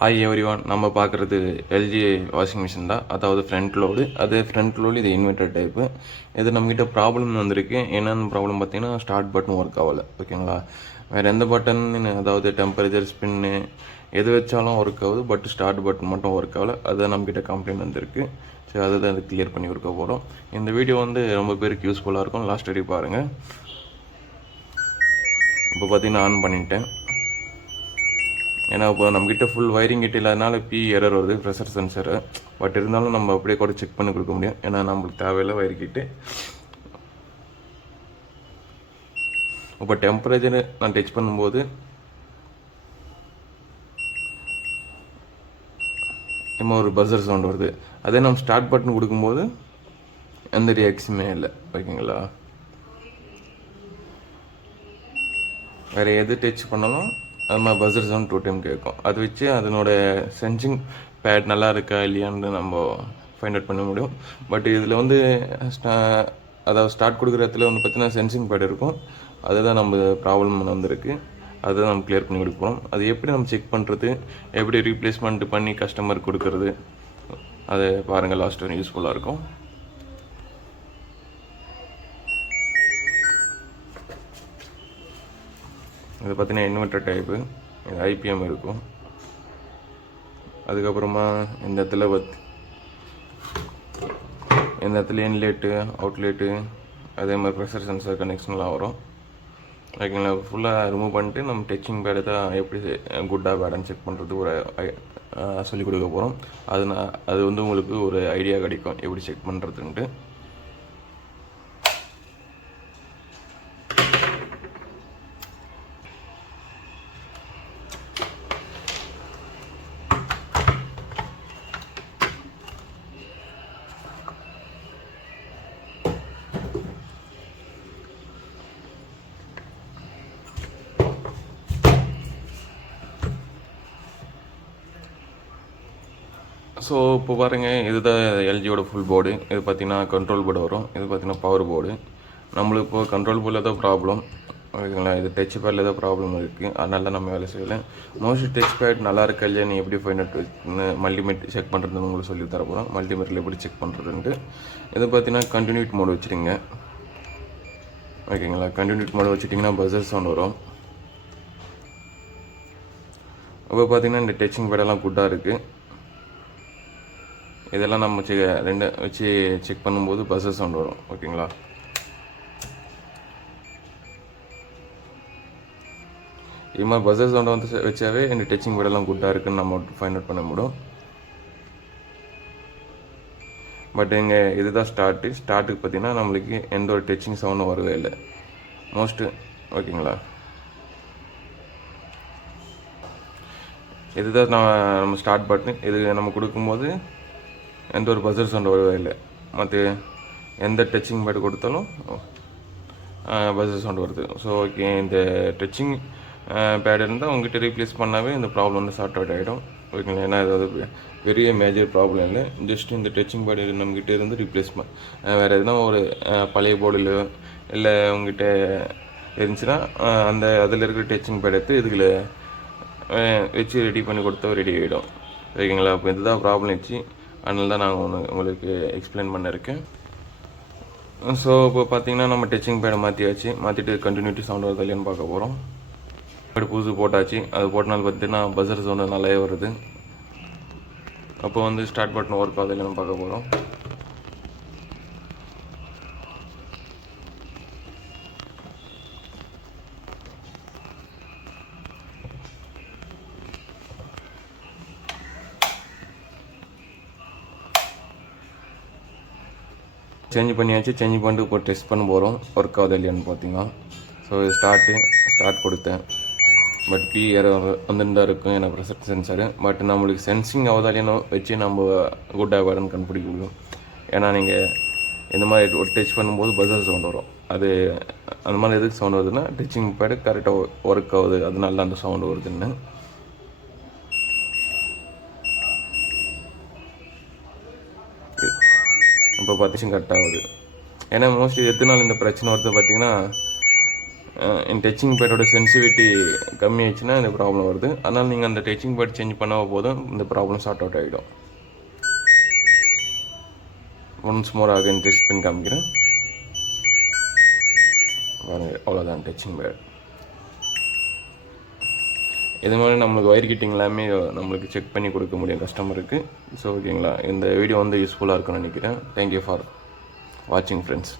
Hi every one, நம்ம பார்க்குறது LG washing machine தான். அதாவது ஃப்ரண்ட் லோடு. அது ஃப்ரண்ட் லோடு, இது இன்வெர்டர் டைப்பு. இது நம்மக்கிட்ட ப்ராப்ளம் வந்திருக்கு. என்னென்ன ப்ராப்ளம் பார்த்தீங்கன்னா, ஸ்டார்ட் பட்டன் ஒர்க் ஆகலை. ஓகேங்களா? வேறு எந்த பட்டன், அதாவது டெம்பரேச்சர், ஸ்பின்னு எது வச்சாலும் ஒர்க் ஆகுது. பட் ஸ்டார்ட் பட்டன் மட்டும் ஒர்க் ஆகலை. அதுதான் நம்மக்கிட்ட கம்ப்ளைண்ட் வந்திருக்கு. ஸோ அதை தான் கிளியர் பண்ணி கொடுக்க போகிறோம். இந்த வீடியோ வந்து ரொம்ப பேருக்கு யூஸ்ஃபுல்லாக இருக்கும். லாஸ்ட் வரைக்கும் பாருங்கள். இப்போ பார்த்தீங்கன்னா ஆன் பண்ணிட்டேன். ஏன்னா இப்போ நம்மக்கிட்ட ஃபுல் வயரிங் கிட்ட இல்லாதனால எரர் வருது, ப்ரெஷர் சென்சரு. பட் இருந்தாலும் நம்ம அப்படியே கூட செக் பண்ணி கொடுக்க முடியும். ஏன்னா நம்மளுக்கு தேவையில்லை வயர் கிட்டு. இப்போ டெம்பரேச்சர் நான் டச் பண்ணும்போது இன்னும் ஒரு பஸர் சவுண்ட் வருது. அதே நம்ம ஸ்டார்ட் பட்டன் கொடுக்கும்போது எந்த ரியாக்ஷனுமே இல்லை. ஓகேங்களா? வேறு எது டச் பண்ணாலும் அது மாதிரி பஸர் சவுண்ட் 2 டைம் கேட்கும். அது வச்சு அதனோட சென்சிங் பேட் நல்லா இருக்கா இல்லையான்னு நம்ம ஃபைண்ட் அவுட் பண்ண முடியும். பட் இதில் வந்து அதாவது ஸ்டார்ட் கொடுக்குற இடத்துல வந்து பார்த்தீங்கன்னா சென்சிங் பேட் இருக்கும். அதுதான் நம்ம ப்ராப்ளம் வந்திருக்கு. அதுதான் நம்ம கிளியர் பண்ணி கொடுக்குறோம். அது எப்படி நம்ம செக் பண்ணுறது, எப்படி ரீப்ளேஸ்மெண்ட் பண்ணி கஸ்டமருக்கு கொடுக்குறது, அதை பாருங்கள். லாஸ்ட் வரைக்கும் யூஸ்ஃபுல்லாக இருக்கும். இது பார்த்தீங்கன்னா இன்வெர்டர் டைப்பு. இது ஐபிஎம் இருக்கும். அதுக்கப்புறமா இந்த இடத்துல இன்லேட்டு, அவுட்லேட்டு, அதே மாதிரி ப்ரெஷர் சென்சர் கனெக்ஷன்லாம் வரும். ஓகேங்களா? ஃபுல்லாக ரிமூவ் பண்ணிட்டு நம்ம டச்சிங் பேடு தான் எப்படி குட்டாக பேடான்னு செக் பண்ணுறது ஒரு சொல்லிக் கொடுக்க போகிறோம். அது வந்து உங்களுக்கு ஒரு ஐடியா கிடைக்கும் எப்படி செக் பண்ணுறதுன்ட்டு. ஸோ இப்போ பாருங்கள், இதுதான் எல்ஜியோட ஃபுல் போர்டு. இது பார்த்திங்கன்னா கண்ட்ரோல் போர்டு வரும். இது பார்த்திங்கன்னா பவர் போர்டு. நம்மளுக்கு இப்போது கண்ட்ரோல் போர்டில் தான் ப்ராப்ளம். ஓகேங்களா? இது டச் பேடில் தான் ப்ராப்ளம் இருக்குது. அதனால தான் நம்ம வேலை செய்யலை. மோஸ்ட்லி டச் பேட் நல்லா இருக்கா இல்லையா, நீ எப்படி ஃபைண்ட் அவுட் மல்டிமீட் செக் பண்ணுறதுன்னு உங்களுக்கு சொல்லி தர போகிறோம். மல்டிமீட்டரில் எப்படி செக் பண்ணுறதுன்ட்டு. இது பார்த்திங்கன்னா கண்டினியூட் மோடு வச்சுருங்க. ஓகேங்களா? கண்டினியூட் மோடு வச்சுட்டிங்கன்னா பஸர் சவுண்ட் வரும். இப்போ பார்த்திங்கன்னா இந்த டச்சிங் பேடெல்லாம் குட்டாக இருக்குது. இதெல்லாம் நம்ம ரெண்டு வச்சு செக் பண்ணும்போது பஸர் சவுண்ட் வரும். ஓகேங்களா? இது மாதிரி பஸர் சவுண்டை வந்து வச்சாவே இந்த டச்சிங் பேடெல்லாம் குட்டாக இருக்குதுன்னு நம்ம ஃபைண்ட் அவுட் பண்ண முடியும். பட் இங்கே இதுதான் ஸ்டார்ட்டுக்கு பார்த்தீங்கன்னா நம்மளுக்கு எந்த ஒரு டச்சிங் சவுண்டும் வரவே இல்லை மோஸ்ட்டு. ஓகேங்களா? இதுதான் நம்ம ஸ்டார்ட் பட்டன். இது நம்ம கொடுக்கும்போது எந்த ஒரு பஸர் சவுண்ட் வரவே இல்லை. மற்ற எந்த டச்சிங் பேட் கொடுத்தாலும் பஸர் சவுண்ட் வருது. ஸோ ஓகே, இந்த டச்சிங் பேட் இருந்தால் உங்ககிட்ட ரீப்ளேஸ் பண்ணாவே இந்த ப்ராப்ளம் வந்து சார்ட் அவுட் ஆகிடும். ஓகேங்களா? ஏன்னா ஏதாவது பெரிய மேஜர் ப்ராப்ளம் இல்லை. ஜஸ்ட் இந்த டச்சிங் பேட் நம்மகிட்ட இருந்து ரீப்ளேஸ் வேறு எதுனா ஒரு பழைய போர்டிலோ இல்லை உங்ககிட்ட இருந்துச்சுன்னா அதில் இருக்கிற டச்சிங் பேட் எடுத்து இதுக்குள்ள வச்சு ரெடி பண்ணி கொடுத்தா ரெடி ஆகிடும். ஓகேங்களா? அப்போ இதுதான் ப்ராப்ளம் வச்சு. அதனால தான் நான் உங்களுக்கு எக்ஸ்பிளைன் பண்ணியிருக்கேன். ஸோ இப்போ பார்த்தீங்கன்னா நம்ம டச்சிங் பேடை மாற்றிட்டு கண்டினியூட்டி சவுண்ட் வருது இல்லையான்னு பார்க்க போகிறோம். பேடு புதுசு போட்டாச்சு. அது போட்டனால பார்த்தீங்கன்னா பஸர் சவுண்டு நல்லாவே வருது. அப்போ வந்து ஸ்டார்ட் பட்டன் ஒர்க் ஆகுது இல்லைன்னு பார்க்க போகிறோம். சேஞ்ச் பண்ணியாச்சு. சேஞ்ச் பண்ணிட்டு இப்போ டெஸ்ட் பண்ண போகிறோம் ஒர்க் ஆகுது இல்லையான்னு பார்த்தீங்கன்னா. ஸோ ஸ்டார்ட் கொடுத்தேன். பட் எரர் வந்துட்டு தான் இருக்கும் எனக்கு ப்ரெஷர் சென்சரு. பட் நம்மளுக்கு சென்சிங் ஆகுதா இல்லையானோ வச்சு நம்ம குட்டாக பேடுன்னு கண்டுபிடிக்க முடியும். ஏன்னா நீங்கள் இந்த மாதிரி ஒரு டச் பண்ணும்போது பஸர் சவுண்ட் வரும். அது அந்த மாதிரி எதுக்கு சவுண்ட் வருதுன்னா டச்சிங் பேடு கரெக்டாக ஒர்க் ஆகுது, அதனால அந்த சவுண்டு வருதுன்னு. இப்போ பார்த்திஷன் கரெக்ட் ஆகுது. ஏன்னா மோஸ்ட்லி எத்தனை நாள் இந்த பிரச்சனை வருது பார்த்திங்கன்னா, இந்த டச்சிங் பேடோட சென்சிவிட்டி கம்மியாச்சுன்னா இந்த ப்ராப்ளம் வருது. அதனால் நீங்கள் அந்த டச்சிங் பேட் சேஞ்ச் பண்ணால் போதும் இந்த ப்ராப்ளம் சார்ட் அவுட் ஆகிடும். ஒன்ஸ் மோர் அகைன் டெஸ்ட் பண்ணி காமிக்கிறேன் பாருங்க. அவ்வளோதான் டச்சிங் பேட். இது மாதிரி நம்மளுக்கு ஒயர் கிட்டிங் எல்லாமே நம்மளுக்கு செக் பண்ணி கொடுக்க முடியும் கஸ்டமருக்கு. ஸோ ஓகேங்களா, இந்த வீடியோ வந்து யூஸ்ஃபுல்லாக இருக்கும்னு நினைக்கிறேன். தேங்க்யூ ஃபார் வாட்சிங் ஃப்ரெண்ட்ஸ்.